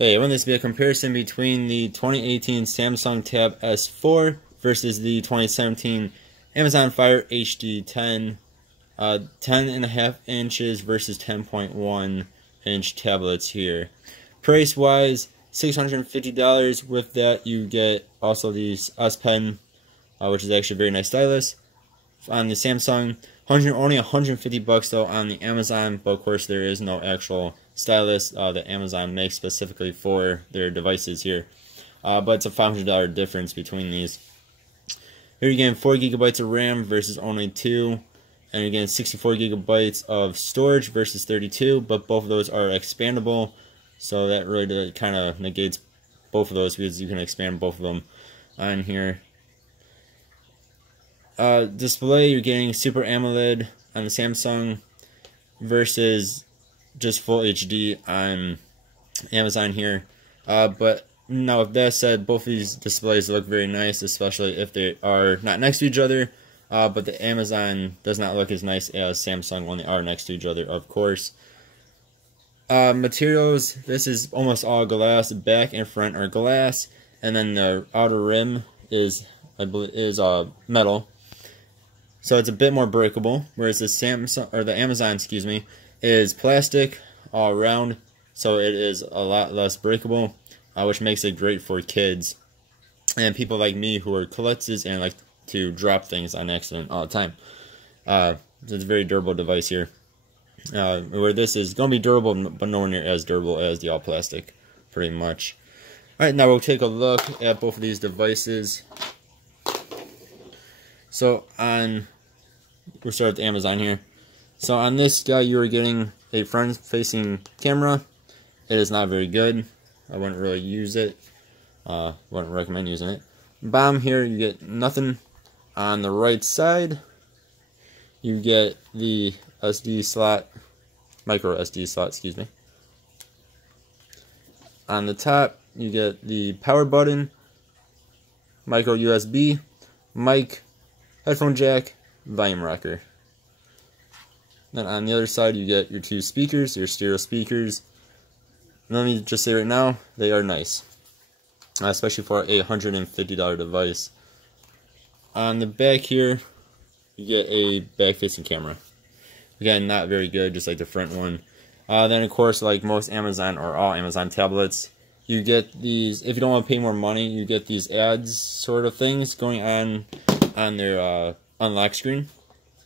Hey, I want this to be a comparison between the 2018 Samsung Tab S4 versus the 2017 Amazon Fire HD 10. 10.5 inches versus 10.1 inch tablets here. Price wise, $650. With that, you get also the S Pen, which is actually a very nice stylus. On the Samsung, only $150 though on the Amazon, but of course there is no actual stylus that Amazon makes specifically for their devices here. But it's a $500 difference between these. Here you're getting 4 GB of RAM versus only 2, and you're getting 64 GB of storage versus 32, but both of those are expandable, so that really kind of negates both of those because you can expand both of them on here. Display, you're getting Super AMOLED on the Samsung versus just Full HD on Amazon here. But now with that said, both of these displays look very nice, especially if they are not next to each other. But the Amazon does not look as nice as Samsung when they are next to each other, of course. Materials, this is almost all glass. Back and front are glass, and then the outer rim is, I believe, is metal. So it's a bit more breakable, whereas the Samsung or the Amazon, excuse me, is plastic all around, so it is a lot less breakable, which makes it great for kids and people like me who are klutzes and like to drop things on accident all the time. It's a very durable device here. Where this is going to be durable, but nowhere near as durable as the all plastic, pretty much. Alright, now we'll take a look at both of these devices. So we'll start with Amazon here. So on this guy, you are getting a front-facing camera. It is not very good. I wouldn't really use it. Wouldn't recommend using it. Bottom here, you get nothing. On the right side, you get the SD slot, micro SD slot, excuse me. On the top, you get the power button, micro USB, mic, headphone jack, volume rocker. Then on the other side, you get your 2 speakers, your stereo speakers. And let me just say right now, they are nice, especially for a $150 device. On the back here, you get a back-facing camera. Again, not very good, just like the front one. Then, of course, like most Amazon or all Amazon tablets, you get these, if you don't want to pay more money, you get these ads sort of things going on their unlock screen.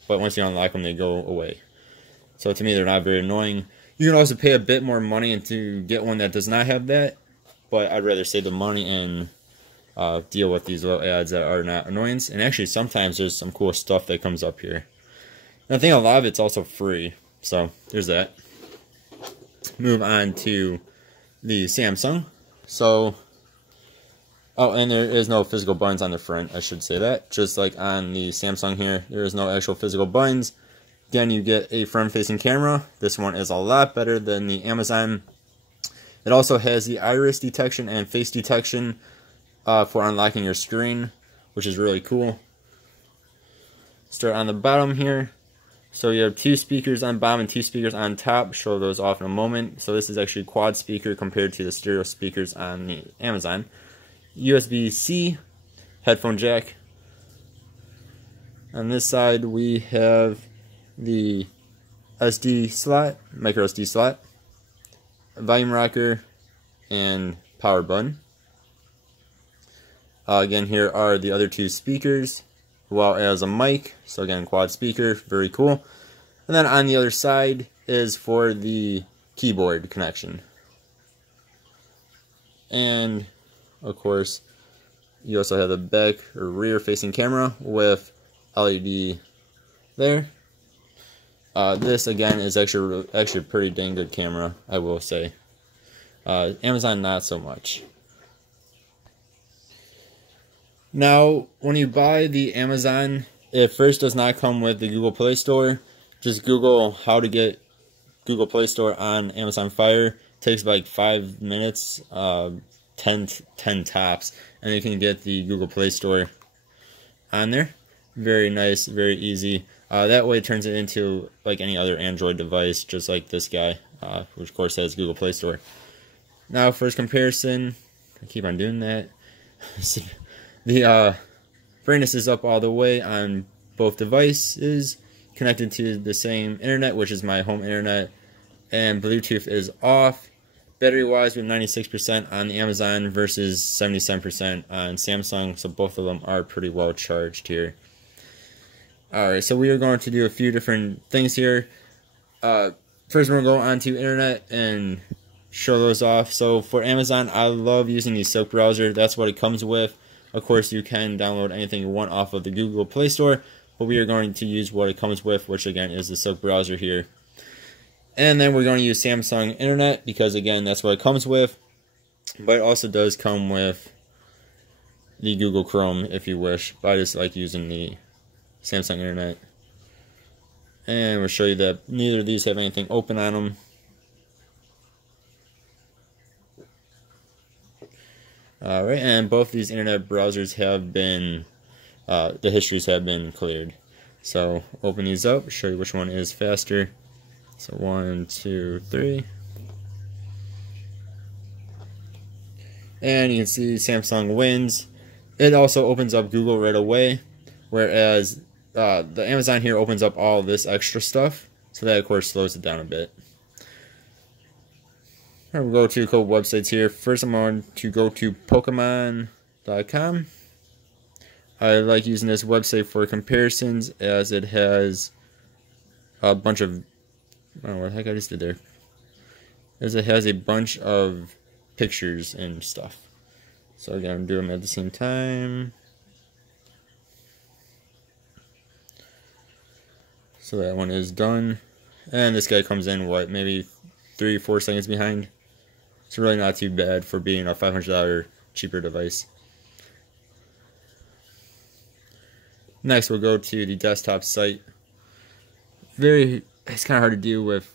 But once you unlock them, they go away. So to me, they're not very annoying. You can also pay a bit more money and to get one that does not have that, but I'd rather save the money and deal with these little ads that are not annoyance. And actually, sometimes there's some cool stuff that comes up here. And I think a lot of it's also free, so there's that. Move on to the Samsung. So, oh, and there is no physical buttons on the front, I should say that. Just like on the Samsung here, there is no actual physical buttons. Again, you get a front-facing camera. This one is a lot better than the Amazon. It also has the iris detection and face detection for unlocking your screen, which is really cool. Start on the bottom here. So you have 2 speakers on bottom and 2 speakers on top. Show those off in a moment. So this is actually quad speaker compared to the stereo speakers on the Amazon. USB-C, headphone jack. On this side we have the SD slot, micro SD slot, volume rocker, and power button. Again, here are the other 2 speakers, as well as a mic. So again, quad speaker, very cool. And then on the other side is for the keyboard connection. And of course, you also have the back or rear facing camera with LED there. This again is actually a pretty dang good camera, I will say. Amazon not so much. Now, when you buy the Amazon, it first does not come with the Google Play Store. Just Google how to get Google Play Store on Amazon Fire. It takes like 5 minutes, 10 tops, and you can get the Google Play Store on there. Very nice, very easy. That way it turns it into like any other Android device, just like this guy, which of course has Google Play Store. Now for comparison, I keep on doing that. The brightness is up all the way on both devices, connected to the same internet, which is my home internet, and Bluetooth is off. Battery wise, we have 96% on the Amazon versus 77% on Samsung, so both of them are pretty well charged here. Alright, so we are going to do a few different things here. First, we're going to go onto internet and show those off. So for Amazon, I love using the Silk browser. That's what it comes with. Of course, you can download anything you want off of the Google Play Store, but we are going to use what it comes with, which again is the Silk browser here. And then we're going to use Samsung Internet because, again, that's what it comes with. But it also does come with the Google Chrome if you wish. But I just like using the Samsung Internet. And we'll show you that neither of these have anything open on them. Alright, and both these internet browsers have been, the histories have been cleared. So open these up, show you which one is faster. So 1, 2, 3. And you can see Samsung wins. It also opens up Google right away, whereas the Amazon here opens up all this extra stuff. So that, of course, slows it down a bit. We'll go to a couple websites here. First, I'm going to go to Pokemon.com. I like using this website for comparisons as it has a bunch of... I don't know what the heck I just did there. As it has a bunch of pictures and stuff. So again, I'm doing them at the same time. So that one is done. And this guy comes in, what, maybe 3 or 4 seconds behind. It's really not too bad for being a $500 cheaper device. Next, we'll go to the desktop site. It's kind of hard to do with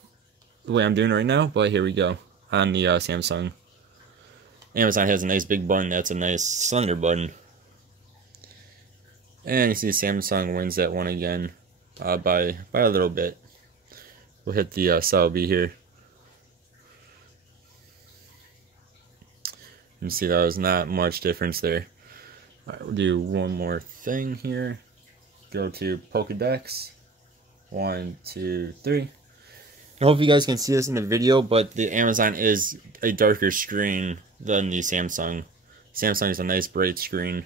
the way I'm doing right now, but here we go on the Samsung. Amazon has a nice big button. That's a nice slender button. And you see Samsung wins that one again by a little bit. We'll hit the cell B here. You see that was not much difference there. Alright, we'll do one more thing here. Go to Pokédex. 1, 2, 3. I hope you guys can see this in the video, but the Amazon is a darker screen than the Samsung. Samsung is a nice bright screen.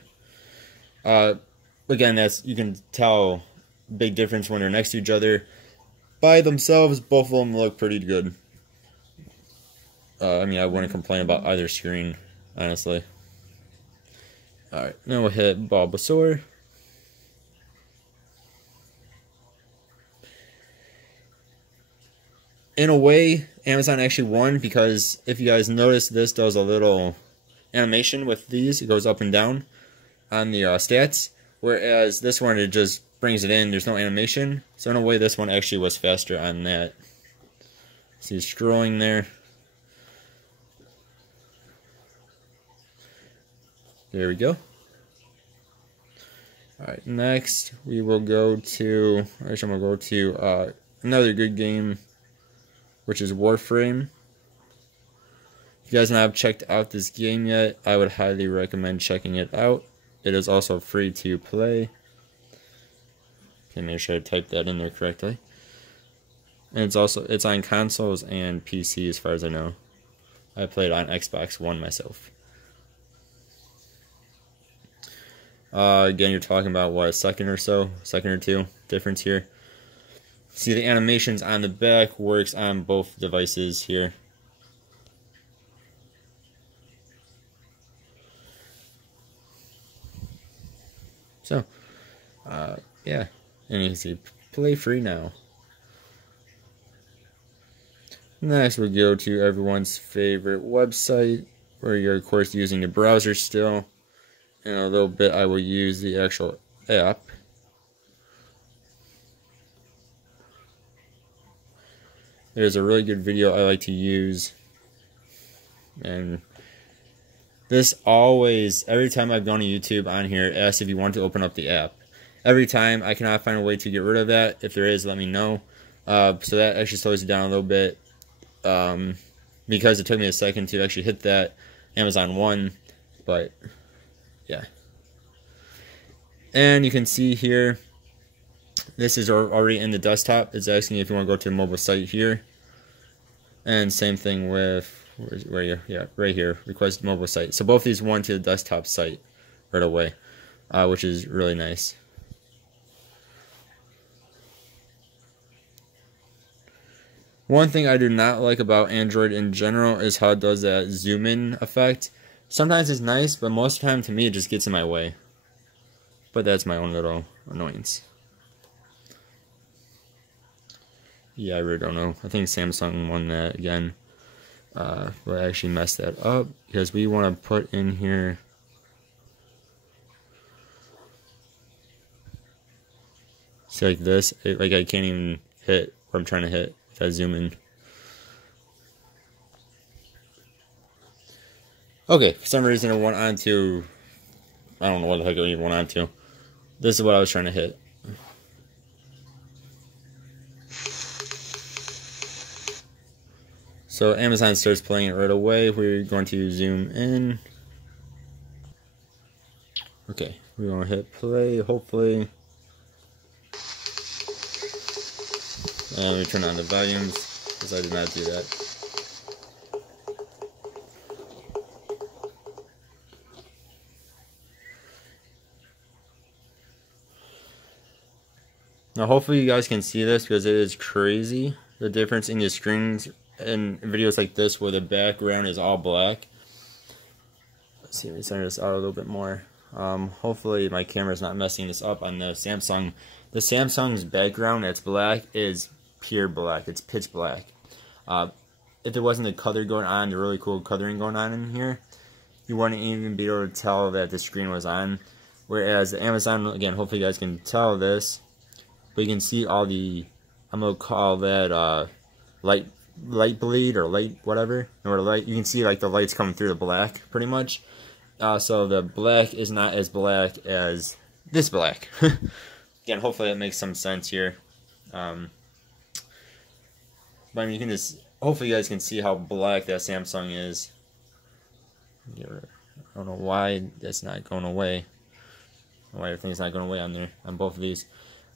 Again, you can tell big difference when they're next to each other. By themselves, both of them look pretty good. I mean, I wouldn't complain about either screen, honestly. Alright, now we'll hit Bulbasaur. In a way, Amazon actually won because if you guys notice, this does a little animation with these. It goes up and down on the stats, whereas this one, it just brings it in. There's no animation. So in a way, this one actually was faster on that. See, scrolling there. There we go. Alright, next we will go to, actually I'm going to go to another good game, which is Warframe. If you guys have not checked out this game yet, I would highly recommend checking it out. It is also free to play. Okay, make sure I type that in there correctly. And it's on consoles and PC as far as I know. I played on Xbox One myself. Again, you're talking about what, a second or two difference here. See, the animations on the back works on both devices here. So, yeah, and you can see play free now. Next, we'll go to everyone's favorite website, where you're of course using the browser still. In a little bit, I will use the actual app. There's a really good video I like to use, and this always, every time I've gone to YouTube on here, it asks if you want to open up the app. Every time, I cannot find a way to get rid of that. If there is, let me know. So that actually slows you down a little bit. because it took me a second to actually hit that Amazon one, but yeah. And you can see here, this is already in the desktop. It's asking if you want to go to the mobile site here. And same thing with, right here, request mobile site. So both these went to the desktop site right away, which is really nice. One thing I do not like about Android in general is how it does that zoom in effect. Sometimes it's nice, but most of the time to me it just gets in my way. But that's my own little annoyance. Yeah, I really don't know. I think Samsung won that again. But I actually messed that up because we want to put in here. See, like this, like I can't even hit what I'm trying to hit if I zoom in. Okay, for some reason it went on to, I don't know what the heck it even went on to. This is what I was trying to hit. So Amazon starts playing it right away. We're going to zoom in. Okay, we're going to hit play, hopefully. And we turn on the volumes, because I did not do that. Now hopefully you guys can see this, because it is crazy, the difference in your screens in videos like this where the background is all black. Let's see, let me center this out a little bit more. Hopefully my camera's not messing this up on the Samsung. The Samsung's background that's black is pure black. It's pitch black. If there wasn't a color going on, the really cool coloring going on in here, you wouldn't even be able to tell that the screen was on. Whereas the Amazon, again, hopefully you guys can tell this, but you can see all the, I'm going to call that light bleed or light whatever, or light, you can see like the lights coming through the black pretty much. So the black is not as black as this black. Again, hopefully that makes some sense here. But I mean, you can just, hopefully you guys can see how black that Samsung is. I don't know why that's not going away. Why everything's not going away on there, on both of these.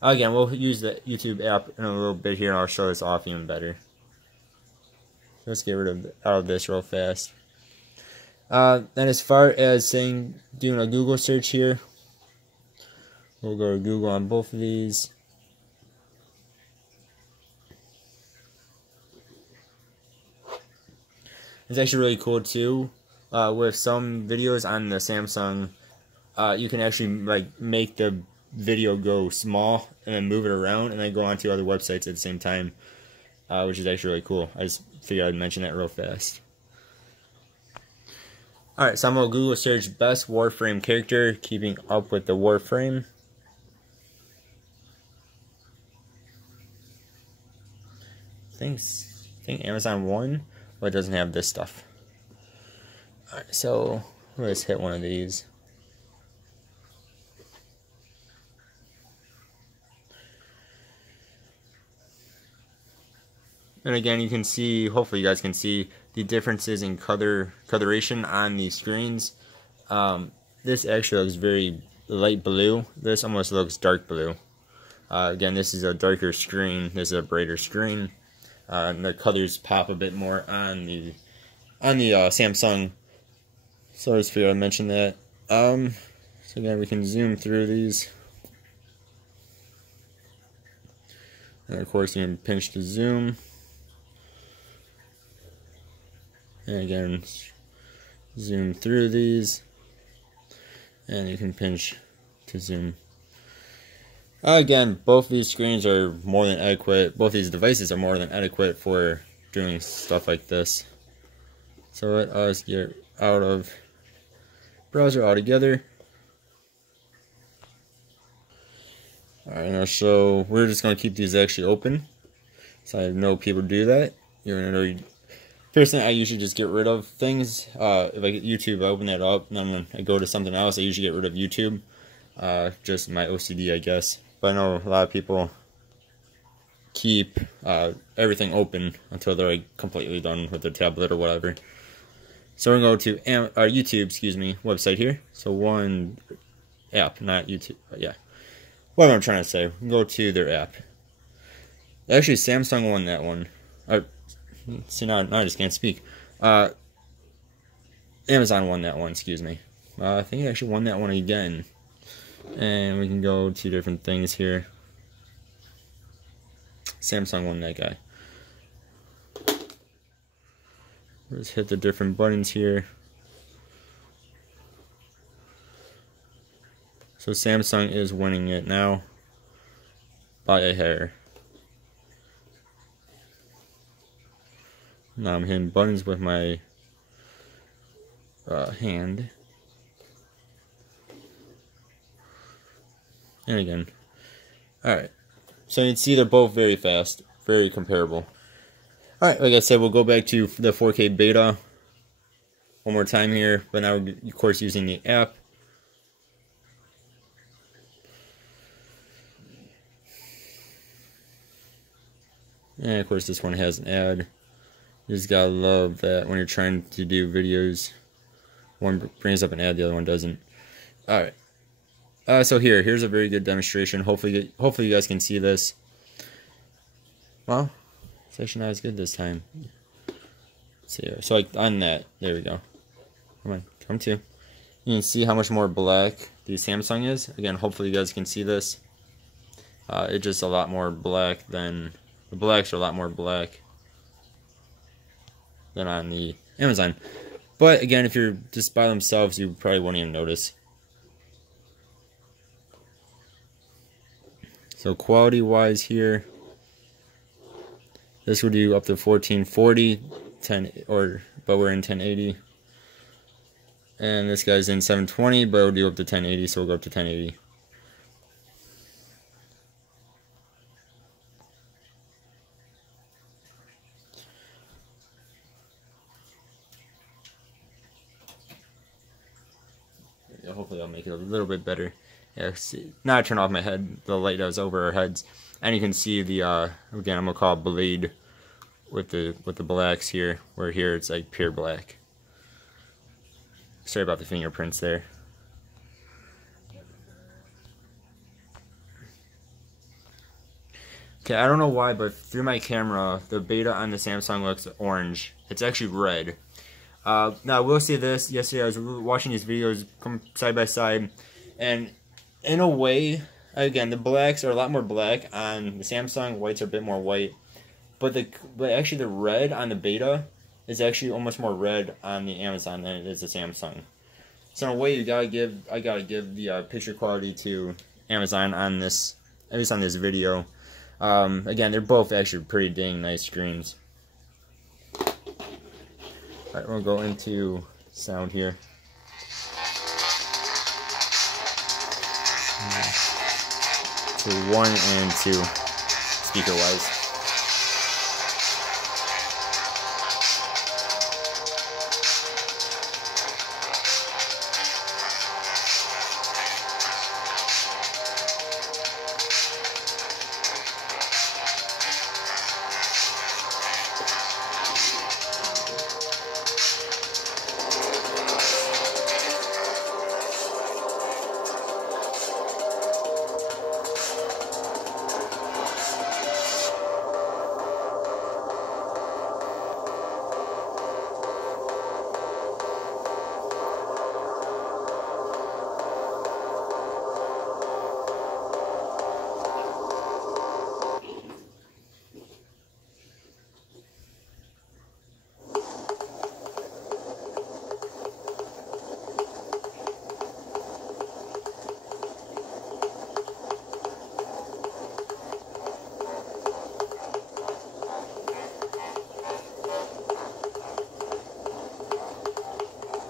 Again, we'll use the YouTube app in a little bit here, and I'll show this off even better. Let's get rid of this real fast. Then as far as doing a Google search here, we'll go to Google on both of these. It's actually really cool too. With some videos on the Samsung, you can actually like make the video go small and then move it around and then go onto other websites at the same time, which is actually really cool. I just figured I'd mention that real fast. Alright, so I'm going to Google search best Warframe character, keeping up with the Warframe. I think Amazon won, but it doesn't have this stuff. Alright, so let's hit one of these. And again, you can see, hopefully you guys can see the differences in coloration on these screens. This actually looks very light blue. This almost looks dark blue. Again, this is a darker screen. This is a brighter screen. And the colors pop a bit more on the Samsung. So I just figured I'd mention that. So again, we can zoom through these. And of course, you can pinch to zoom. And again, zoom through these, and you can pinch to zoom. Again, both these screens are more than adequate. Both these devices are more than adequate for doing stuff like this. So let us get out of browser altogether. Alright, now so we're just going to keep these actually open. So I know people do that. You're going to know. Personally, I usually just get rid of things. If I get YouTube, I open that up, and then when I go to something else, I usually get rid of YouTube. Just my OCD, I guess. But I know a lot of people keep everything open until they're like completely done with their tablet or whatever. So we're going to go to our YouTube, website here. So one app, not YouTube, yeah. What am I trying to say? We go to their app. Actually, Samsung won that one. See, now I just can't speak. Amazon won that one, I think it actually won that one again. And we can go to different things here. Samsung won that guy. Let's hit the different buttons here. So Samsung is winning it now by a hair. Now I'm hitting buttons with my hand. And again. Alright. So you can see they're both very fast. Very comparable. Alright, like I said, we'll go back to the 4K beta one more time here. But now we're, of course, using the app. And of course this one has an ad. You just gotta love that when you're trying to do videos. One brings up an ad, the other one doesn't. Alright. So here's a very good demonstration. Hopefully you guys can see this. Well, it's actually not as good this time. Let's see here. So like on that, there we go. Come on, come to. You can see how much more black the Samsung is. Again, hopefully you guys can see this. It's just a lot more black than... The blacks are a lot more black than on the Amazon. But again, if you're just by themselves, you probably won't even notice. So quality wise here, this would do up to 1440, but we're in 1080. And this guy's in 720, but it'll do up to 1080, so we'll go up to 1080. Hopefully I'll make it a little bit better. Yeah, see, now I turn off my head, the light that was over our heads, and you can see the again, I'm gonna call it bleed with the blacks here, where here it's like pure black. Sorry about the fingerprints there. Okay, I don't know why, but through my camera, the beta on the Samsung looks orange. It's actually red. Now, I will say this. Yesterday, I was watching these videos come side by side, and in a way, again, the blacks are a lot more black on the Samsung. Whites are a bit more white, but actually the red on the beta is actually almost more red on the Amazon than it is the Samsung. So in a way, I gotta give the picture quality to Amazon on this, at least on this video. Again, they're both actually pretty dang nice screens. Alright, we'll go into sound here. So 1 and 2 speaker wise.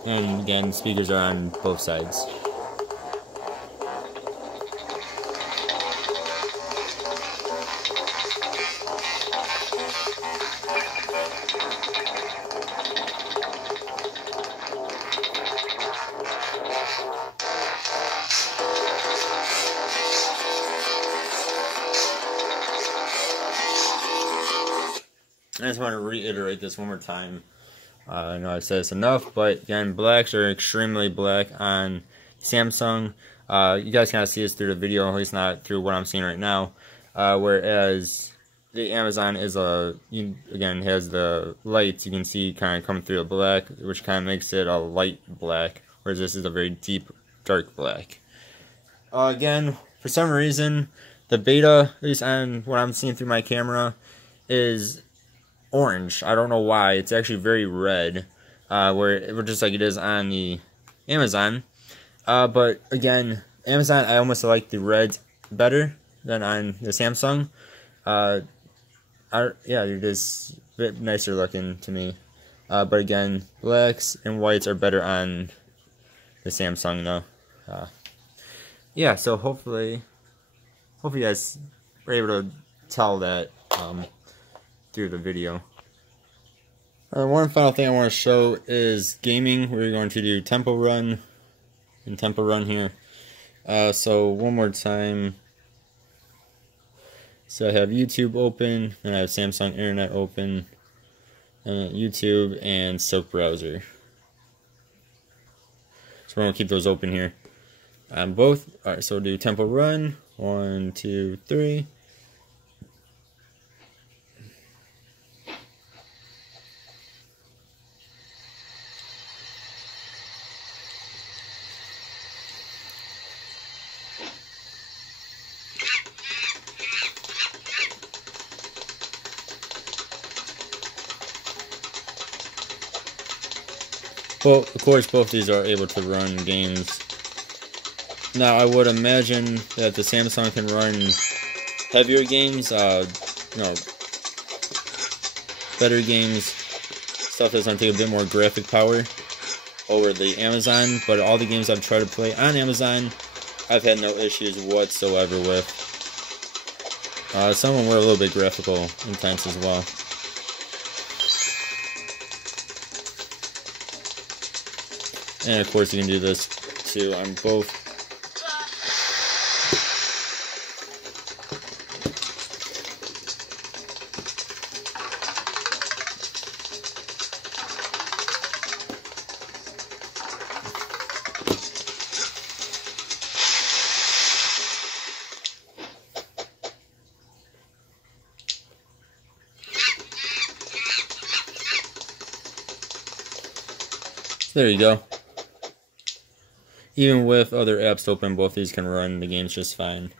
And again, speakers are on both sides. just want to reiterate this one more time. I know I said this enough, but again, blacks are extremely black on Samsung. You guys kind of see this through the video, at least not through what I'm seeing right now. Whereas the Amazon is again has the lights you can see kind of coming through the black, which kind of makes it a light black, whereas this is a very deep, dark black. Again, for some reason, the beta, at least on what I'm seeing through my camera, is orange. I don't know why. It's actually very red, where just like it is on the Amazon. But again, Amazon, I almost like the red better than on the Samsung. Yeah, they're just a bit nicer looking to me. But again, blacks and whites are better on the Samsung though. Yeah, so hopefully you guys were able to tell that through the video. One final thing I want to show is gaming. We're going to do Temple Run and Temple Run here. So one more time. So I have YouTube open, and I have Samsung Internet open, YouTube, and Silk Browser. So we're going to keep those open here. Both. Alright, so we'll do Temple Run. 1, 2, 3. Well, of course, both these are able to run games. Now, I would imagine that the Samsung can run heavier games, better games, stuff that's going to take a bit more graphic power over the Amazon. But all the games I've tried to play on Amazon, I've had no issues whatsoever with. Some of them were a little bit graphical intense as well. And of course you can do this too on both. There you go. Even with other apps open, both these can run the games just fine.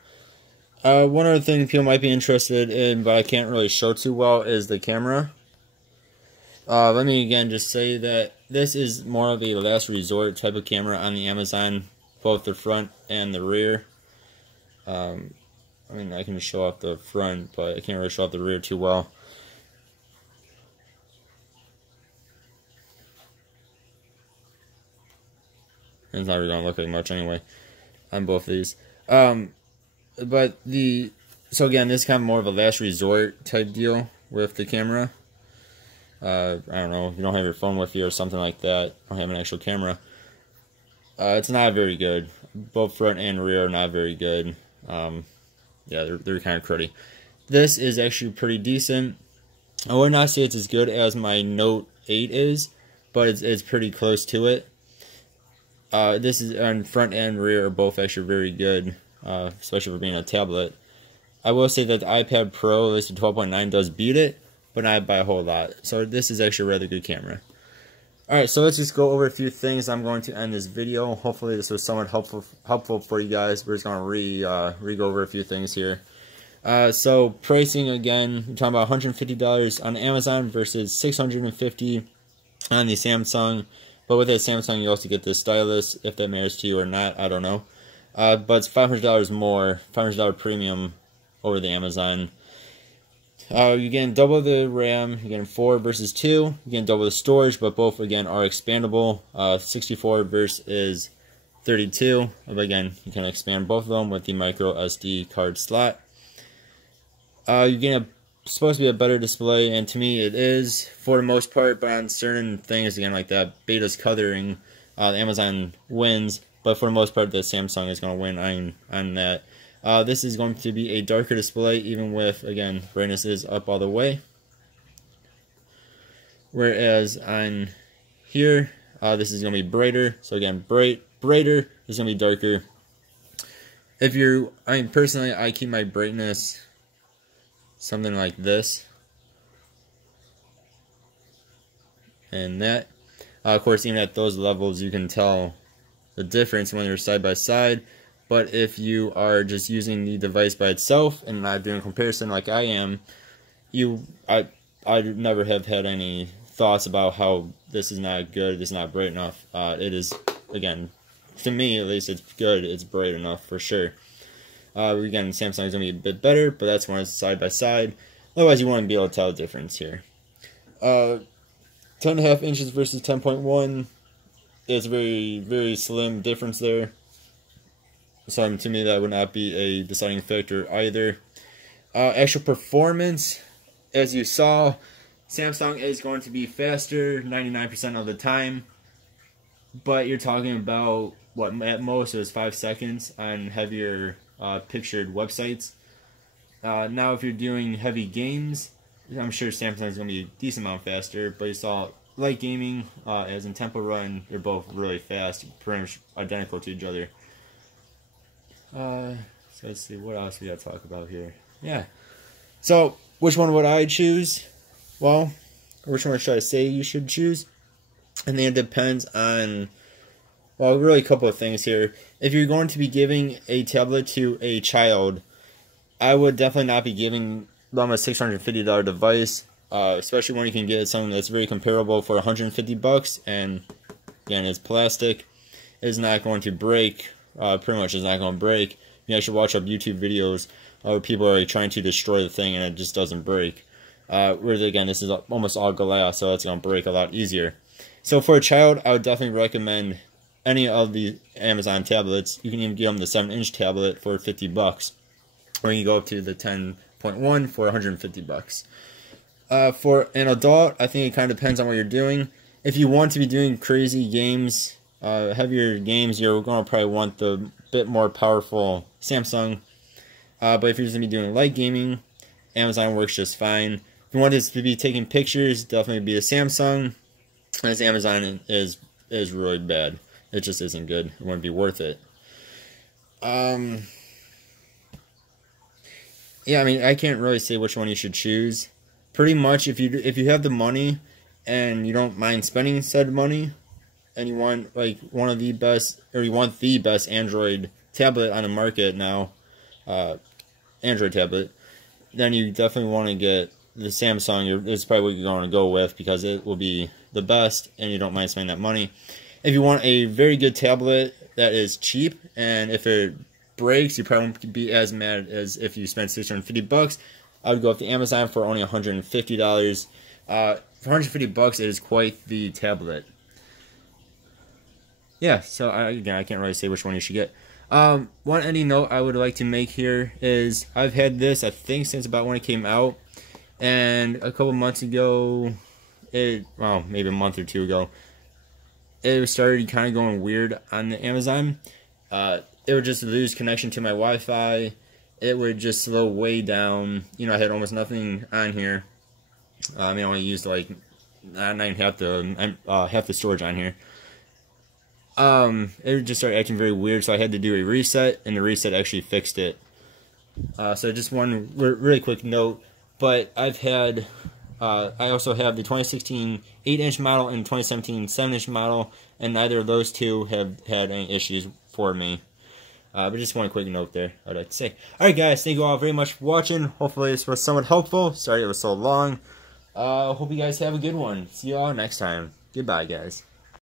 One other thing people might be interested in, but I can't really show too well, is the camera. Let me again just say that this is more of a last resort type of camera on the Amazon, both the front and the rear. I mean, I can show off the front, but I can't really show off the rear too well. It's not really going to look like much anyway on both of these. So again, this is kind of more of a last resort type deal with the camera. I don't know, if you don't have your phone with you or something like that, don't have an actual camera. It's not very good. Both front and rear are not very good. Yeah, they're kind of cruddy. This is actually pretty decent. I would not say it's as good as my Note 8 is, but it's pretty close to it. This is on front and rear are both actually very good, especially for being a tablet. I will say that the iPad Pro listed 12.9 does beat it, but not by a whole lot. So this is actually a rather good camera. Alright, so let's just go over a few things. I'm going to end this video. Hopefully this was somewhat helpful for you guys. We're just going to re-go over a few things here. So pricing again, we're talking about $150 on Amazon versus $650 on the Samsung. But with that Samsung, you also get this stylus, if that matters to you or not, I don't know. But it's $500 more, $500 premium over the Amazon. You're getting double the RAM, you're getting 4 versus 2. You're getting double the storage, but both, again, are expandable. 64 versus 32. But again, you can expand both of them with the micro SD card slot. You're getting supposed to be a better display, and to me it is for the most part, but on certain things, again, like that beta's coloring, the Amazon wins, but for the most part the Samsung is going to win on that. This is going to be a darker display, even with, again, brightness is up all the way. Whereas on here, this is going to be brighter. So again, brighter. This is going to be darker. If you're, personally, I keep my brightness something like this. And that. Of course, even at those levels, you can tell the difference when you're side by side. But if you are just using the device by itself and not doing a comparison like I am, I never have had any thoughts about how this is not good, this is not bright enough. It is, again, to me at least, it's good, it's bright enough for sure. Again, Samsung is going to be a bit better, but that's when it's side by side. Otherwise, you want to be able to tell the difference here. 10.5 inches versus 10.1 is a very, very slim difference there. So to me, that would not be a deciding factor either. Actual performance, as you saw, Samsung is going to be faster 99% of the time. But you're talking about, what, at most it was 5 seconds on heavier pictured websites. Now if you're doing heavy games, I'm sure Samsung is going to be a decent amount faster. But you saw light gaming, as in Temple Run, they're both really fast, pretty much identical to each other. So let's see, what else we got to talk about here? Yeah. So, which one would I choose? Well, which one should I say you should choose? I think it depends on, well, really a couple of things here. If you're going to be giving a tablet to a child, I would definitely not be giving them a $650 device, especially when you can get something that's very comparable for $150, and again, it's plastic. It's not going to break. Pretty much is not going to break. You actually watch up YouTube videos where people are trying to destroy the thing and it just doesn't break. Whereas again, this is almost all glass, so it's going to break a lot easier. So for a child, I would definitely recommend any of the Amazon tablets. You can even get them the 7-inch tablet for $50, or you can go up to the 10.1 for $150. For an adult, I think it kind of depends on what you're doing. If you want to be doing crazy games, heavier games, you're going to probably want the bit more powerful Samsung. But if you're going to be doing light gaming, Amazon works just fine. If you want this to be taking pictures, definitely be a Samsung. As Amazon is really bad. It just isn't good. It wouldn't be worth it. Yeah, I mean, I can't really say which one you should choose. Pretty much, if you have the money and you don't mind spending said money, and you want like one of the best, or you want the best Android tablet on the market now, Android tablet, then you definitely want to get the Samsung. It's probably what you're going to go with because it will be the best, and you don't mind spending that money. If you want a very good tablet that is cheap, and if it breaks, you probably won't be as mad as if you spent $650. I would go with the Amazon for only $150. For $150, it is quite the tablet. Yeah, so again, I can't really say which one you should get. One ending note I would like to make here is I've had this, I think, since about when it came out. And a couple months ago, well, maybe a month or two ago, it started kind of going weird on the Amazon. It would just lose connection to my Wi-Fi. It would just slow way down. You know, I had almost nothing on here. I mean, I only used like not even half the storage on here. It just started acting very weird, so I had to do a reset, and the reset actually fixed it. So just one really quick note, but I've had, I also have the 2016 8-inch model and 2017 7-inch model, and neither of those two have had any issues for me. But just one quick note there, I'd like to say. Alright guys, thank you all very much for watching. Hopefully this was somewhat helpful. Sorry it was so long. Hope you guys have a good one. See you all next time. Goodbye guys.